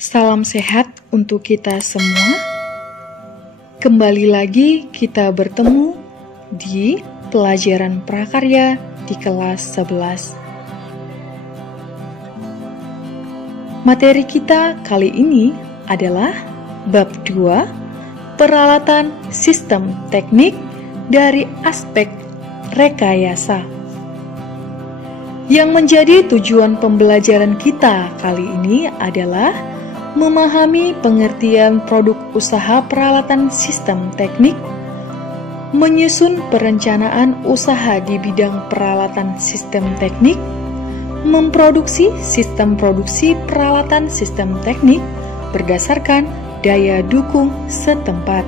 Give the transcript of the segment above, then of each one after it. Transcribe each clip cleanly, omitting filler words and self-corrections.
Salam sehat untuk kita semua. Kembali lagi kita bertemu di pelajaran prakarya di kelas 11. Materi kita kali ini adalah bab 2, peralatan sistem teknik dari aspek rekayasa. Yang menjadi tujuan pembelajaran kita kali ini adalah memahami pengertian produk usaha peralatan sistem teknik, menyusun perencanaan usaha di bidang peralatan sistem teknik, memproduksi sistem produksi peralatan sistem teknik berdasarkan daya dukung setempat,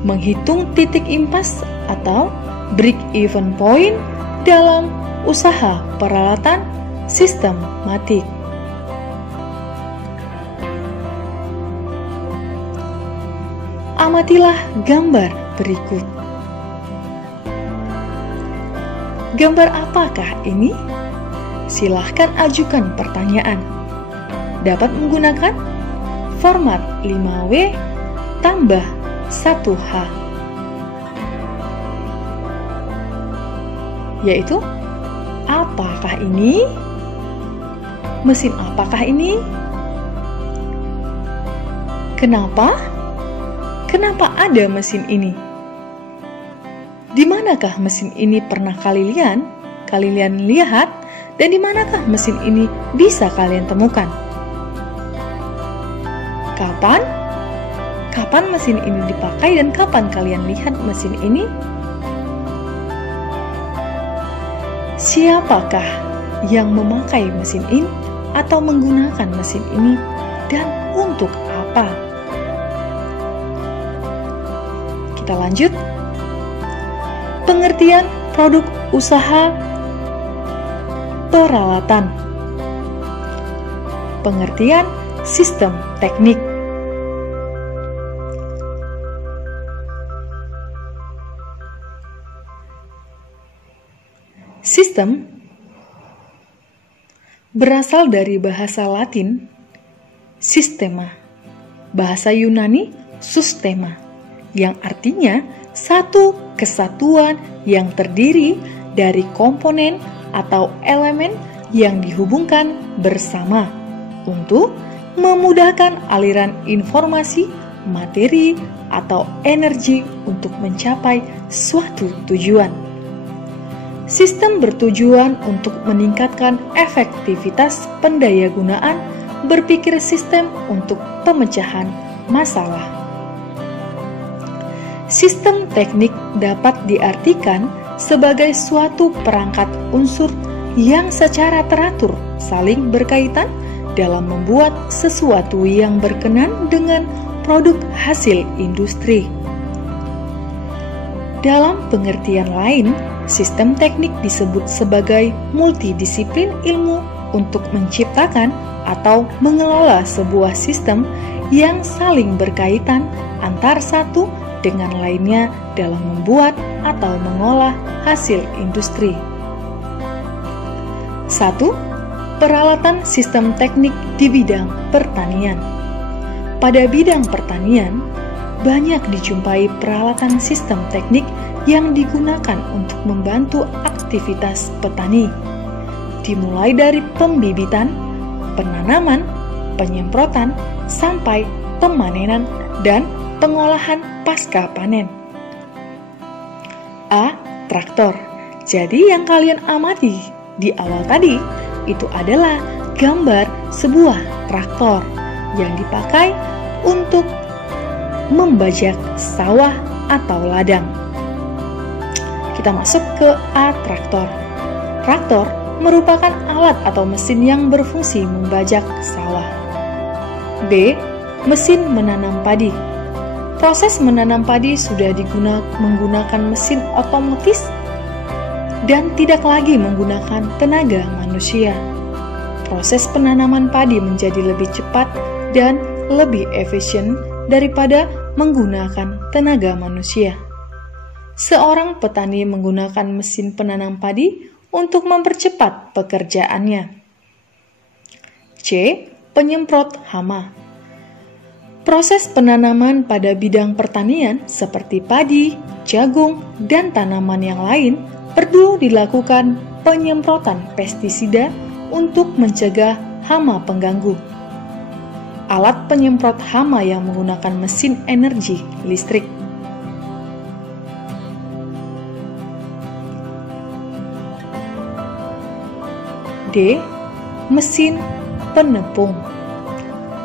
menghitung titik impas atau break-even point dalam usaha peralatan sistematik. Amatilah gambar berikut. Gambar apakah ini? Silahkan ajukan pertanyaan. Dapat menggunakan format 5W tambah 1H, yaitu apakah ini? Mesin apakah ini? Kenapa? Kenapa ada mesin ini? Di manakah mesin ini pernah kalian lihat, dan di manakah mesin ini bisa kalian temukan? Kapan? Kapan mesin ini dipakai dan kapan kalian lihat mesin ini? Siapakah yang memakai mesin ini atau menggunakan mesin ini dan untuk apa? Kita lanjut. Pengertian produk usaha peralatan. Pengertian sistem teknik. Sistem berasal dari bahasa Latin sistema, bahasa Yunani sustema, yang artinya satu kesatuan yang terdiri dari komponen atau elemen yang dihubungkan bersama untuk memudahkan aliran informasi, materi, atau energi untuk mencapai suatu tujuan. Sistem bertujuan untuk meningkatkan efektivitas pendayagunaan berpikir sistem untuk pemecahan masalah. Sistem teknik dapat diartikan sebagai suatu perangkat unsur yang secara teratur saling berkaitan dalam membuat sesuatu yang berkenan dengan produk hasil industri. Dalam pengertian lain, sistem teknik disebut sebagai multidisiplin ilmu untuk menciptakan atau mengelola sebuah sistem yang saling berkaitan antar satu dengan lainnya dalam membuat atau mengolah hasil industri. 1. Peralatan sistem teknik di bidang pertanian. Pada bidang pertanian, banyak dijumpai peralatan sistem teknik yang digunakan untuk membantu aktivitas petani, dimulai dari pembibitan, penanaman, penyemprotan, sampai pemanenan dan pengolahan pasca panen. A. Traktor. Jadi yang kalian amati di awal tadi itu adalah gambar sebuah traktor yang dipakai untuk membajak sawah atau ladang. Kita masuk ke A. Traktor. Traktor merupakan alat atau mesin yang berfungsi membajak sawah. B. Mesin menanam padi. Proses menanam padi sudah menggunakan mesin otomatis dan tidak lagi menggunakan tenaga manusia. Proses penanaman padi menjadi lebih cepat dan lebih efisien daripada menggunakan tenaga manusia. Seorang petani menggunakan mesin penanam padi untuk mempercepat pekerjaannya. C. penyemprot hama. Proses penanaman pada bidang pertanian seperti padi, jagung, dan tanaman yang lain perlu dilakukan penyemprotan pestisida untuk mencegah hama pengganggu. Alat penyemprot hama yang menggunakan mesin energi listrik. D. Mesin penepung.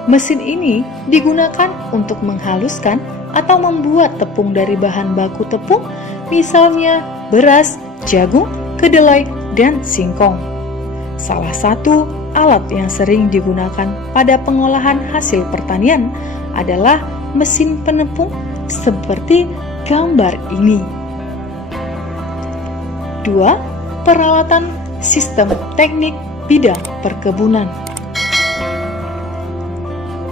Mesin ini digunakan untuk menghaluskan atau membuat tepung dari bahan baku tepung, misalnya beras, jagung, kedelai, dan singkong. Salah satu alat yang sering digunakan pada pengolahan hasil pertanian adalah mesin penepung seperti gambar ini. 2. Peralatan sistem teknik bidang perkebunan.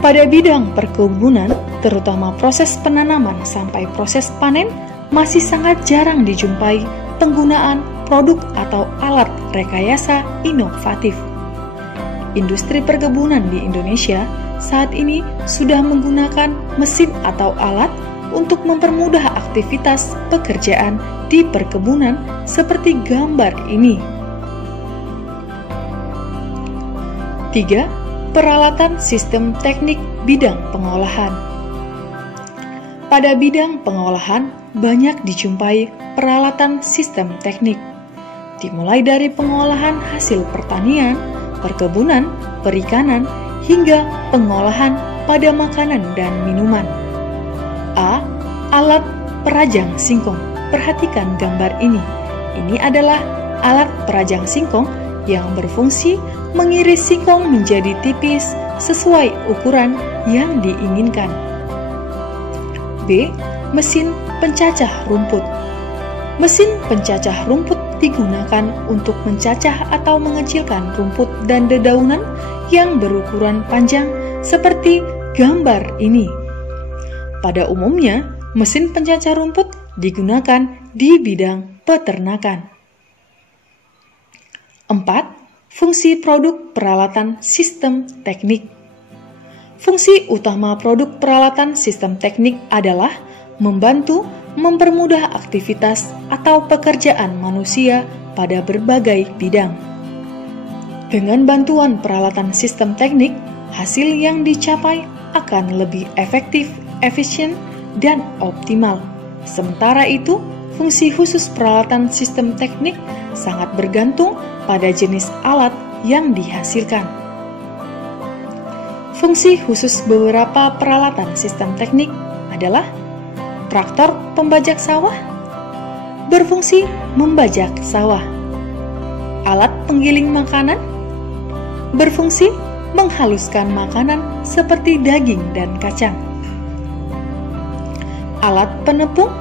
Pada bidang perkebunan, terutama proses penanaman sampai proses panen, masih sangat jarang dijumpai penggunaan produk atau alat rekayasa inovatif. Industri perkebunan di Indonesia saat ini sudah menggunakan mesin atau alat untuk mempermudah aktivitas pekerjaan di perkebunan seperti gambar ini. 3. Peralatan sistem teknik bidang pengolahan. Pada bidang pengolahan, banyak dijumpai peralatan sistem teknik, dimulai dari pengolahan hasil pertanian, perkebunan, perikanan, hingga pengolahan pada makanan dan minuman. A. Alat perajang singkong. Perhatikan gambar ini. Ini adalah alat perajang singkong yang berfungsi mengiris singkong menjadi tipis sesuai ukuran yang diinginkan. B. Mesin pencacah rumput. Mesin pencacah rumput digunakan untuk mencacah atau mengecilkan rumput dan dedaunan yang berukuran panjang seperti gambar ini. Pada umumnya, mesin pencacah rumput digunakan di bidang peternakan. 4. Fungsi produk peralatan sistem teknik. Fungsi utama produk peralatan sistem teknik adalah membantu mempermudah aktivitas atau pekerjaan manusia pada berbagai bidang. Dengan bantuan peralatan sistem teknik, hasil yang dicapai akan lebih efektif, efisien, dan optimal. Sementara itu, fungsi khusus peralatan sistem teknik sangat bergantung pada jenis alat yang dihasilkan. Fungsi khusus beberapa peralatan sistem teknik adalah traktor pembajak sawah, berfungsi membajak sawah. Alat penggiling makanan, berfungsi menghaluskan makanan seperti daging dan kacang. Alat penepung,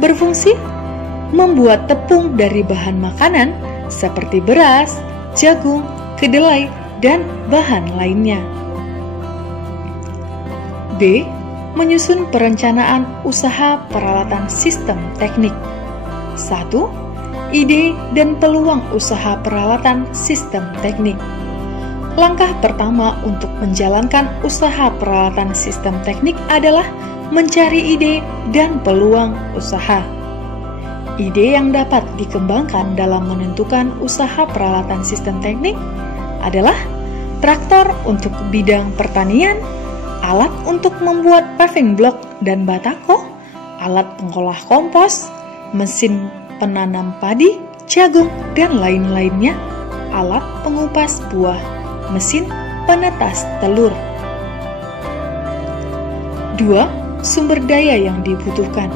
berfungsi membuat tepung dari bahan makanan seperti beras, jagung, kedelai, dan bahan lainnya. B. Menyusun perencanaan usaha peralatan sistem teknik. 1. Ide dan peluang usaha peralatan sistem teknik. Langkah pertama untuk menjalankan usaha peralatan sistem teknik adalah mencari ide dan peluang usaha. Ide yang dapat dikembangkan dalam menentukan usaha peralatan sistem teknik adalah traktor untuk bidang pertanian, alat untuk membuat paving block dan batako, alat pengolah kompos, mesin penanam padi, jagung, dan lain-lainnya, alat pengupas buah, mesin penetas telur. 2. Sumber daya yang dibutuhkan.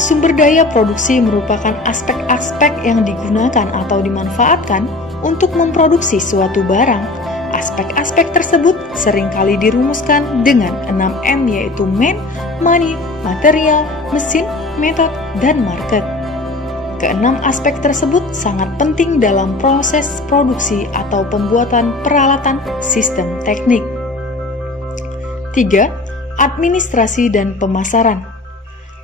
Sumber daya produksi merupakan aspek-aspek yang digunakan atau dimanfaatkan untuk memproduksi suatu barang. Aspek-aspek tersebut seringkali dirumuskan dengan 6M, yaitu man, money, material, mesin, method, dan market. Keenam aspek tersebut sangat penting dalam proses produksi atau pembuatan peralatan sistem teknik. 3. Administrasi dan pemasaran.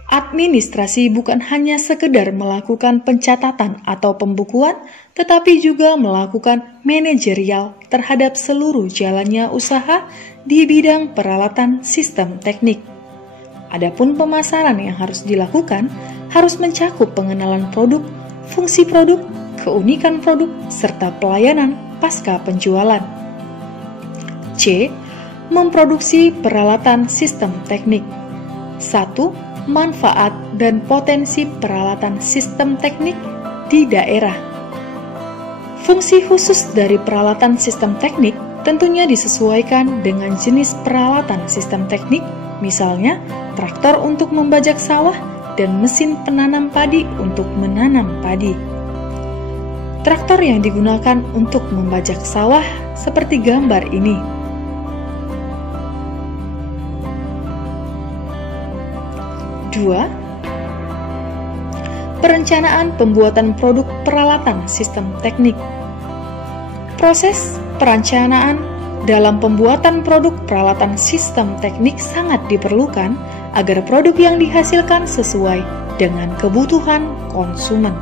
Administrasi bukan hanya sekedar melakukan pencatatan atau pembukuan, tetapi juga melakukan manajerial terhadap seluruh jalannya usaha di bidang peralatan sistem teknik. Adapun pemasaran yang harus dilakukan harus mencakup pengenalan produk, fungsi produk, keunikan produk, serta pelayanan pasca penjualan. C. Memproduksi peralatan sistem teknik. 1. Manfaat dan potensi peralatan sistem teknik di daerah. Fungsi khusus dari peralatan sistem teknik tentunya disesuaikan dengan jenis peralatan sistem teknik, misalnya traktor untuk membajak sawah dan mesin penanam padi untuk menanam padi. Traktor yang digunakan untuk membajak sawah seperti gambar ini. 2. Perencanaan pembuatan produk peralatan sistem teknik. Proses perencanaan dalam pembuatan produk peralatan sistem teknik sangat diperlukan agar produk yang dihasilkan sesuai dengan kebutuhan konsumen.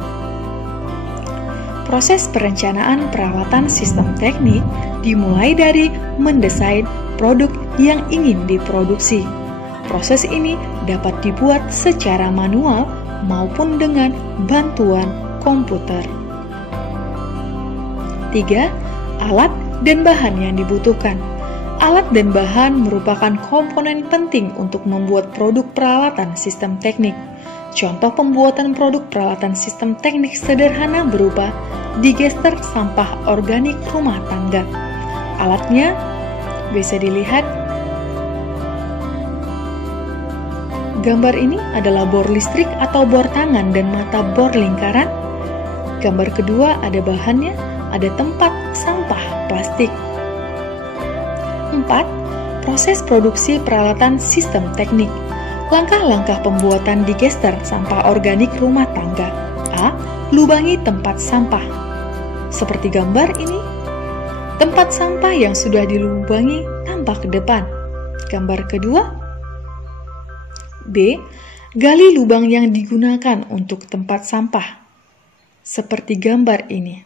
Proses perencanaan peralatan sistem teknik dimulai dari mendesain produk yang ingin diproduksi. Proses ini dapat dibuat secara manual maupun dengan bantuan komputer. 3. Alat dan bahan yang dibutuhkan. Alat dan bahan merupakan komponen penting untuk membuat produk peralatan sistem teknik. Contoh pembuatan produk peralatan sistem teknik sederhana berupa digester sampah organik rumah tangga. Alatnya bisa dilihat. Gambar ini adalah bor listrik atau bor tangan dan mata bor lingkaran. Gambar kedua ada bahannya, ada tempat sampah plastik. 4. Proses produksi peralatan sistem teknik. Langkah-langkah pembuatan digester sampah organik rumah tangga. A. Lubangi tempat sampah. Seperti gambar ini, tempat sampah yang sudah dilubangi tampak ke depan. Gambar kedua. B. Gali lubang yang digunakan untuk tempat sampah. Seperti gambar ini.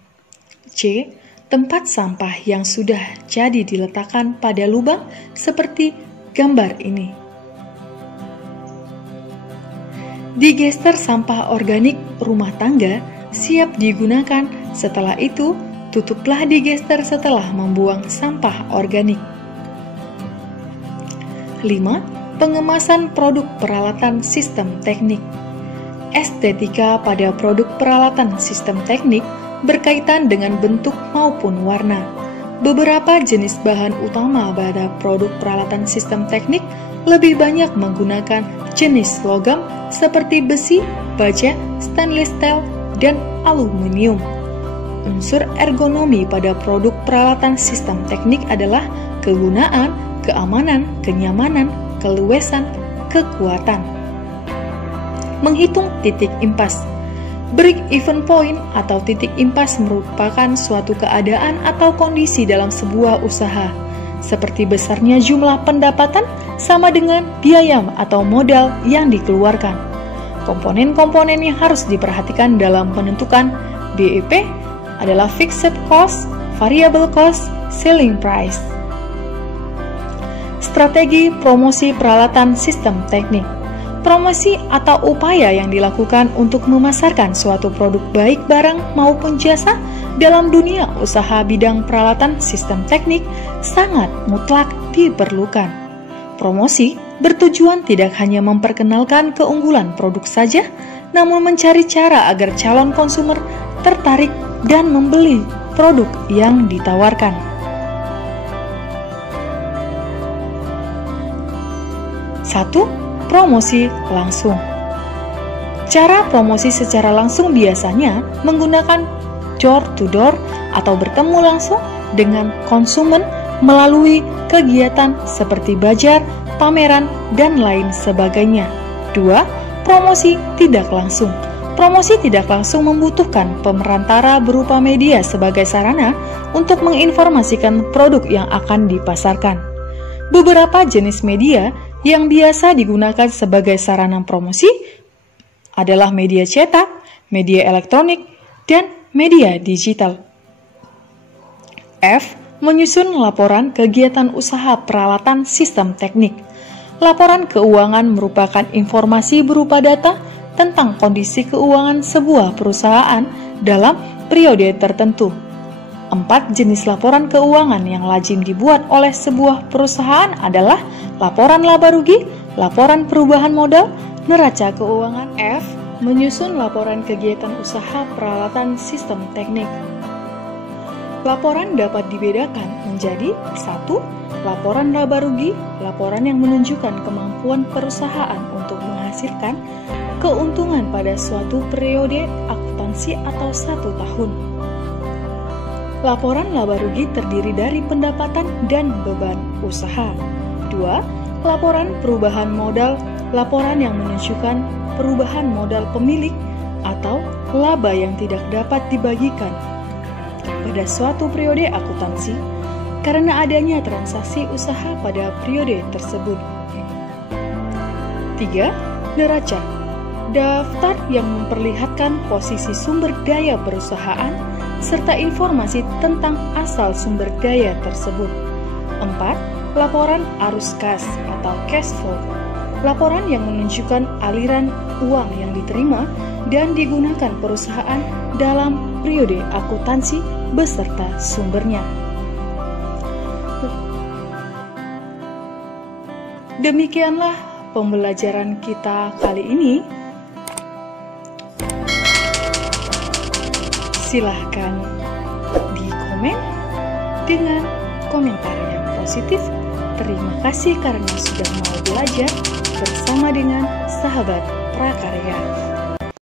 C. Tempat sampah yang sudah jadi diletakkan pada lubang seperti gambar ini. Digester sampah organik rumah tangga siap digunakan. Setelah itu, tutuplah digester setelah membuang sampah organik. 5. Pengemasan produk peralatan sistem teknik. Estetika pada produk peralatan sistem teknik berkaitan dengan bentuk maupun warna. Beberapa jenis bahan utama pada produk peralatan sistem teknik lebih banyak menggunakan jenis logam seperti besi, baja, stainless steel, dan aluminium. Unsur ergonomi pada produk peralatan sistem teknik adalah kegunaan, keamanan, kenyamanan, keluasan, kekuatan. Menghitung titik impas. Break-even point atau titik impas merupakan suatu keadaan atau kondisi dalam sebuah usaha, seperti besarnya jumlah pendapatan sama dengan biaya atau modal yang dikeluarkan. Komponen-komponen yang harus diperhatikan dalam penentukan BEP adalah fixed cost, variable cost, selling price. Strategi promosi peralatan sistem teknik. Promosi atau upaya yang dilakukan untuk memasarkan suatu produk baik barang maupun jasa dalam dunia usaha bidang peralatan sistem teknik sangat mutlak diperlukan. Promosi bertujuan tidak hanya memperkenalkan keunggulan produk saja, namun mencari cara agar calon konsumer tertarik dan membeli produk yang ditawarkan. 1. Promosi langsung. Cara promosi secara langsung biasanya menggunakan door to door atau bertemu langsung dengan konsumen melalui kegiatan seperti bazar, pameran, dan lain sebagainya. 2. Promosi tidak langsung. Promosi tidak langsung membutuhkan pemerantara berupa media sebagai sarana untuk menginformasikan produk yang akan dipasarkan. Beberapa jenis media Yang biasa digunakan sebagai sarana promosi adalah media cetak, media elektronik, dan media digital. F. Menyusun laporan kegiatan usaha peralatan sistem teknik. Laporan keuangan merupakan informasi berupa data tentang kondisi keuangan sebuah perusahaan dalam periode tertentu. 4 jenis laporan keuangan yang lazim dibuat oleh sebuah perusahaan adalah laporan laba rugi, laporan perubahan modal, neraca keuangan. F. Menyusun laporan kegiatan usaha peralatan sistem teknik. Laporan dapat dibedakan menjadi 1. Laporan laba rugi, laporan yang menunjukkan kemampuan perusahaan untuk menghasilkan keuntungan pada suatu periode akuntansi atau 1 tahun. Laporan laba rugi terdiri dari pendapatan dan beban usaha. 2. Laporan perubahan modal, laporan yang menunjukkan perubahan modal pemilik atau laba yang tidak dapat dibagikan pada suatu periode akuntansi karena adanya transaksi usaha pada periode tersebut. 3. Neraca, daftar yang memperlihatkan posisi sumber daya perusahaan serta informasi tentang asal sumber daya tersebut. 4. Laporan arus kas atau cash flow, laporan yang menunjukkan aliran uang yang diterima dan digunakan perusahaan dalam periode akuntansi beserta sumbernya. Demikianlah pembelajaran kita kali ini. Silahkan di komen dengan komentar yang positif. Terima kasih karena sudah mau belajar bersama dengan sahabat prakarya.